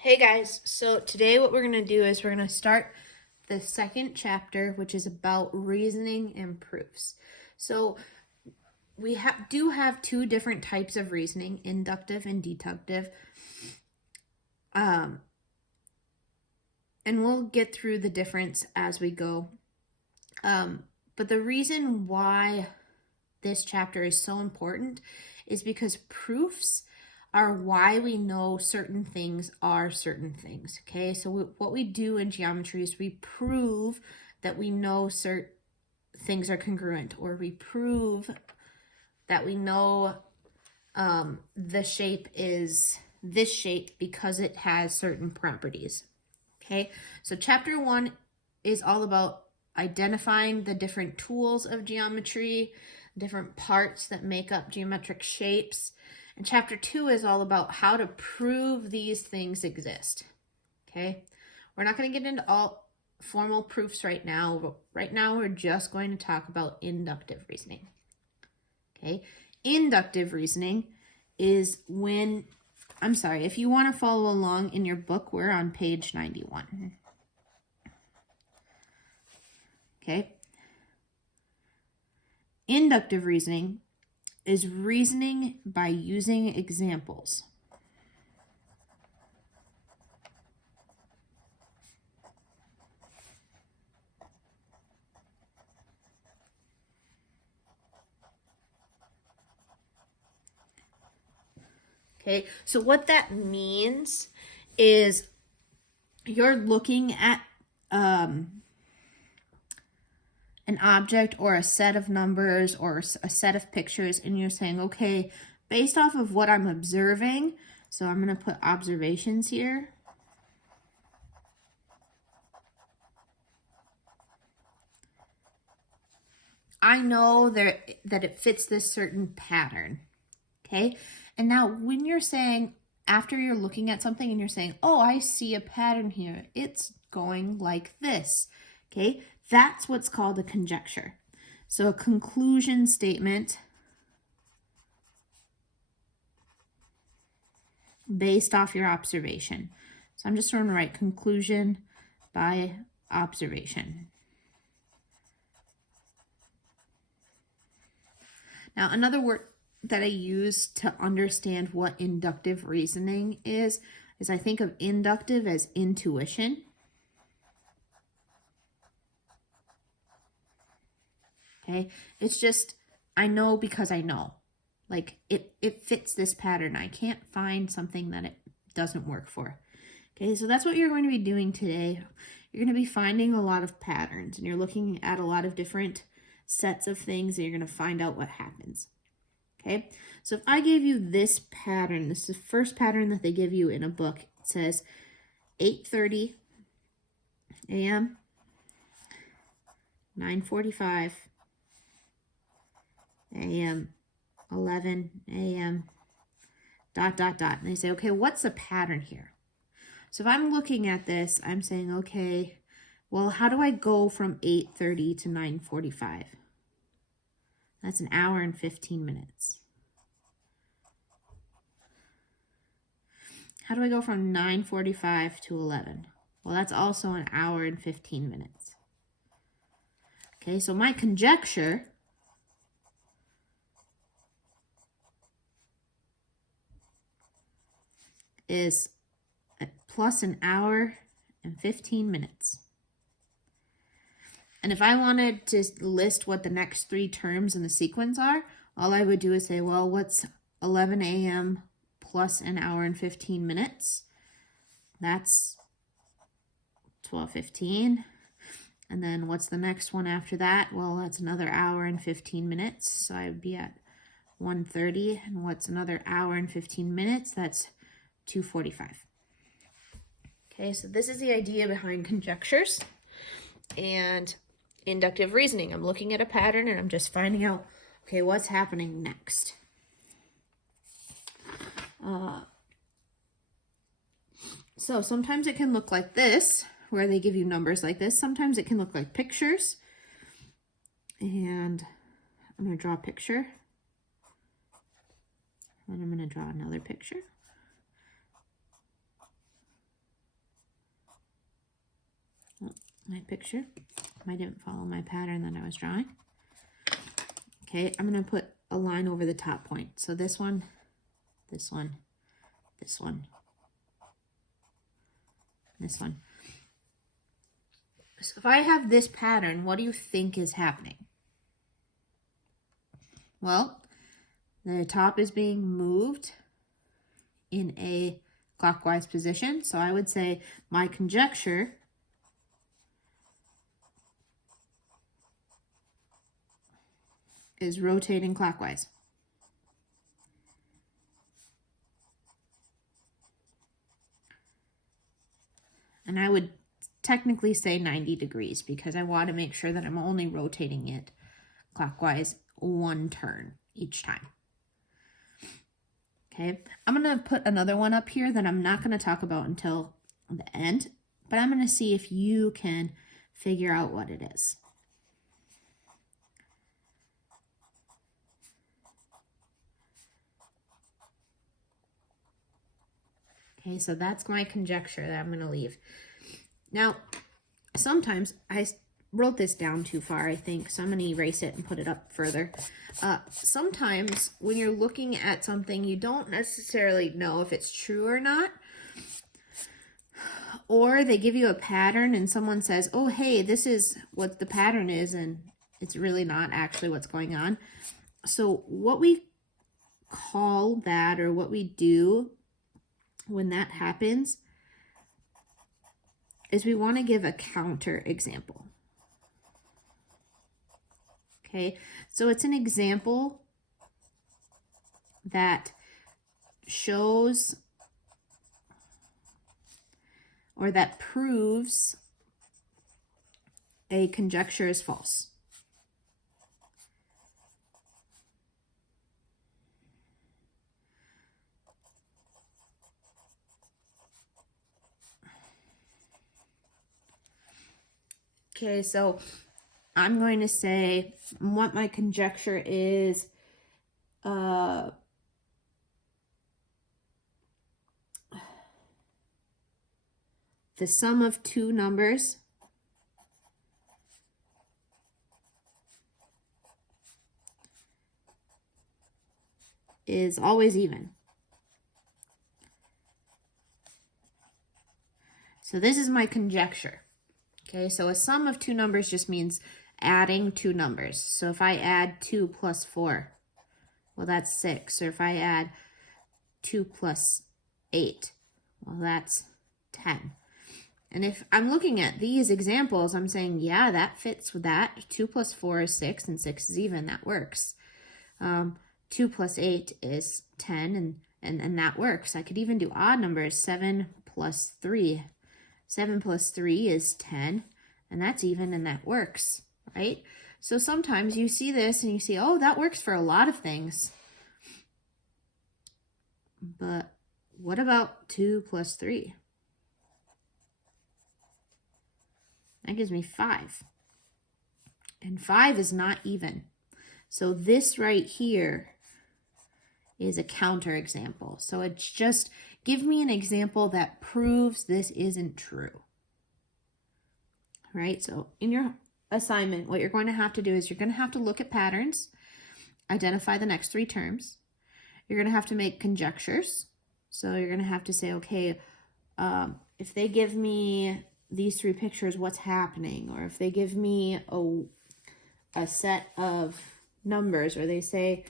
Hey guys, so today what we're going to do is we're going to start the second chapter, which is about reasoning and proofs. So we do have two different types of reasoning, inductive and deductive. And we'll get through the difference as we go. But the reason why this chapter is so important is because proofs are why we know certain things are certain things. Okay, so what we do in geometry is we prove that we know certain things are congruent, or we prove that we know the shape is this shape because it has certain properties. Okay, so chapter 1 is all about identifying the different tools of geometry, different parts that make up geometric shapes. And chapter 2 is all about how to prove these things exist. Okay, we're not going to get into all formal proofs right now. Right now, we're just going to talk about inductive reasoning. Okay, inductive reasoning is when, if you want to follow along in your book, we're on page 91. Okay. Inductive reasoning is reasoning by using examples. Okay, so what that means is you're looking at an object or a set of numbers or a set of pictures, and you're saying, okay, based off of what I'm observing, so I'm going to put observations here. I know that it fits this certain pattern. Okay, and now when you're saying, after you're looking at something and you're saying, oh, I see a pattern here, it's going like this. Okay, that's what's called a conjecture. So a conclusion statement based off your observation. So I'm just going to write conclusion by observation. Now, another word that I use to understand what inductive reasoning is I think of inductive as intuition. Okay, it's just, I know because I know. Like, it fits this pattern. I can't find something that it doesn't work for. Okay, so that's what you're going to be doing today. You're going to be finding a lot of patterns, and you're looking at a lot of different sets of things, and you're going to find out what happens. Okay, so if I gave you this pattern, this is the first pattern that they give you in a book. It says 8:30 a.m., 9:45 a.m., 11 a.m., ... And they say, okay, what's the pattern here? So if I'm looking at this, I'm saying, okay, well, how do I go from 8:30 to 9:45? That's an hour and 15 minutes. How do I go from 9:45 to 11? Well, that's also an hour and 15 minutes. Okay, so my conjecture is plus an hour and 15 minutes. And if I wanted to list what the next three terms in the sequence are, all I would do is say, well, what's 11 a.m. plus an hour and 15 minutes? That's 12:15. And then what's the next one after that? Well, that's another hour and 15 minutes. So I would be at 1:30. And what's another hour and 15 minutes? That's 2:45. Okay, so this is the idea behind conjectures and inductive reasoning. I'm looking at a pattern and I'm just finding out, okay, what's happening next? So sometimes it can look like this, where they give you numbers like this. Sometimes it can look like pictures. And I'm going to draw a picture. And I'm going to draw another picture. my picture. I didn't follow my pattern that I was drawing. Okay, I'm going to put a line over the top point. So this one, this one, this one, this one. So if I have this pattern, what do you think is happening? Well, the top is being moved in a clockwise position. So I would say my conjecture is rotating clockwise. And I would technically say 90 degrees because I want to make sure that I'm only rotating it clockwise one turn each time. Okay, I'm going to put another one up here that I'm not going to talk about until the end, but I'm going to see if you can figure out what it is. Okay, so that's my conjecture that I'm going to leave. Now, sometimes I wrote this down too far, I think, so I'm going to erase it and put it up further. Sometimes when you're looking at something, you don't necessarily know if it's true or not. Or they give you a pattern and someone says, oh, hey, this is what the pattern is, and it's really not actually what's going on. So what we call that, or what we do when that happens, is we want to give a counter example. Okay, so it's an example that shows or that proves a conjecture is false. Okay, so I'm going to say what my conjecture is. The sum of two numbers is always even. So this is my conjecture. Okay, so a sum of two numbers just means adding two numbers. So if I add 2 plus 4, well, that's 6. Or if I add 2 plus 8, well, that's 10. And if I'm looking at these examples, I'm saying, yeah, that fits with that. 2 plus 4 is 6, and 6 is even. That works. 2 plus 8 is 10, and that works. I could even do odd numbers. 7 plus 3. 7 plus 3 is 10, and that's even, and that works, right? So sometimes you see this and you see, oh, that works for a lot of things. But what about 2 plus 3? That gives me 5. And 5 is not even. So this right here is a counter example. So it's just, give me an example that proves this isn't true. Right? So in your assignment, what you're going to have to do is you're going to have to look at patterns, identify the next 3 terms. You're going to have to make conjectures. So you're going to have to say, okay, if they give me these 3 pictures, what's happening? Or if they give me a set of numbers, or they say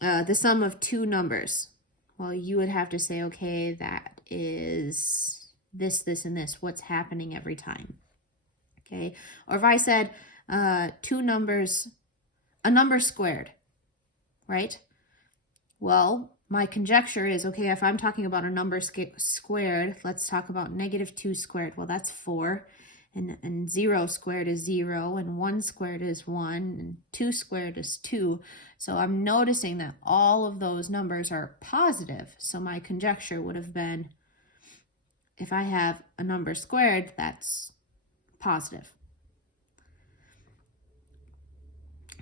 the sum of 2 numbers, well, you would have to say, okay, that is this, this, and this. What's happening every time? Okay. Or if I said 2 numbers, a number squared, right? Well, my conjecture is, okay, if I'm talking about a number squared, let's talk about -2 squared. Well, that's 4. And 0 squared is 0, and 1 squared is 1, and 2 squared is 2. So I'm noticing that all of those numbers are positive. So my conjecture would have been, if I have a number squared, that's positive.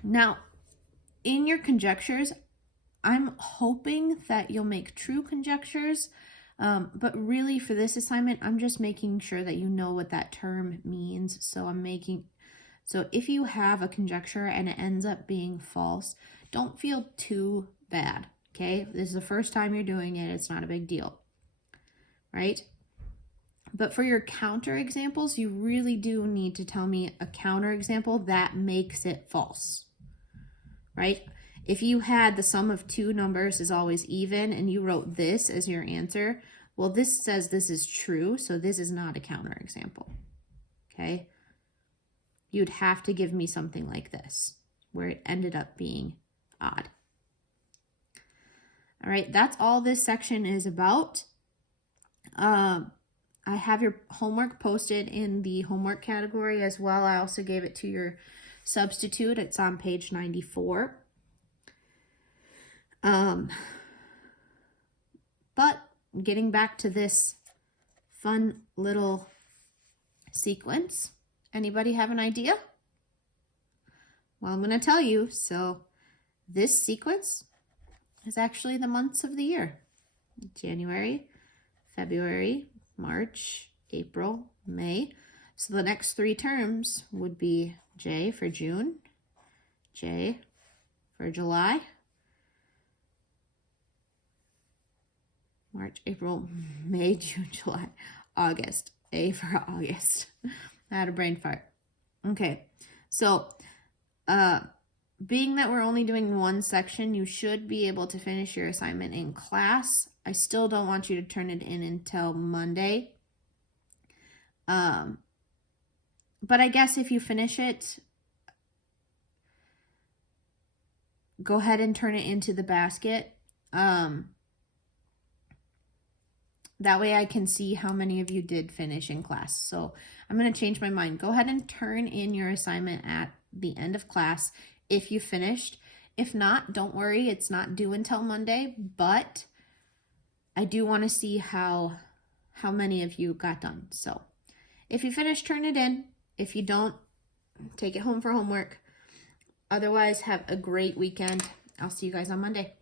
Now, in your conjectures, I'm hoping that you'll make true conjectures. But really for this assignment, I'm just making sure that you know what that term means. So if you have a conjecture and it ends up being false, don't feel too bad, okay? This is the first time you're doing it. It's not a big deal, right? But for your counter examples, you really do need to tell me a counter example that makes it false, right? If you had the sum of two numbers is always even and you wrote this as your answer, well, this says this is true, so this is not a counter example, okay? You'd have to give me something like this, where it ended up being odd. All right, that's all this section is about. I have your homework posted in the homework category as well. I also gave it to your substitute. It's on page 94. But getting back to this fun little sequence, anybody have an idea? Well, I'm going to tell you. So this sequence is actually the months of the year. January, February, March, April, May. So the next three terms would be J for June, J for July, March, April, May, June, July, August. A for August. I had a brain fart. Okay, so being that we're only doing one section, you should be able to finish your assignment in class. I still don't want you to turn it in until Monday. But I guess if you finish it, go ahead and turn it into the basket. That way I can see how many of you did finish in class. So I'm going to change my mind. Go ahead and turn in your assignment at the end of class if you finished. If not, don't worry. It's not due until Monday, but I do want to see how many of you got done. So if you finish, turn it in. If you don't, take it home for homework. Otherwise, have a great weekend. I'll see you guys on Monday.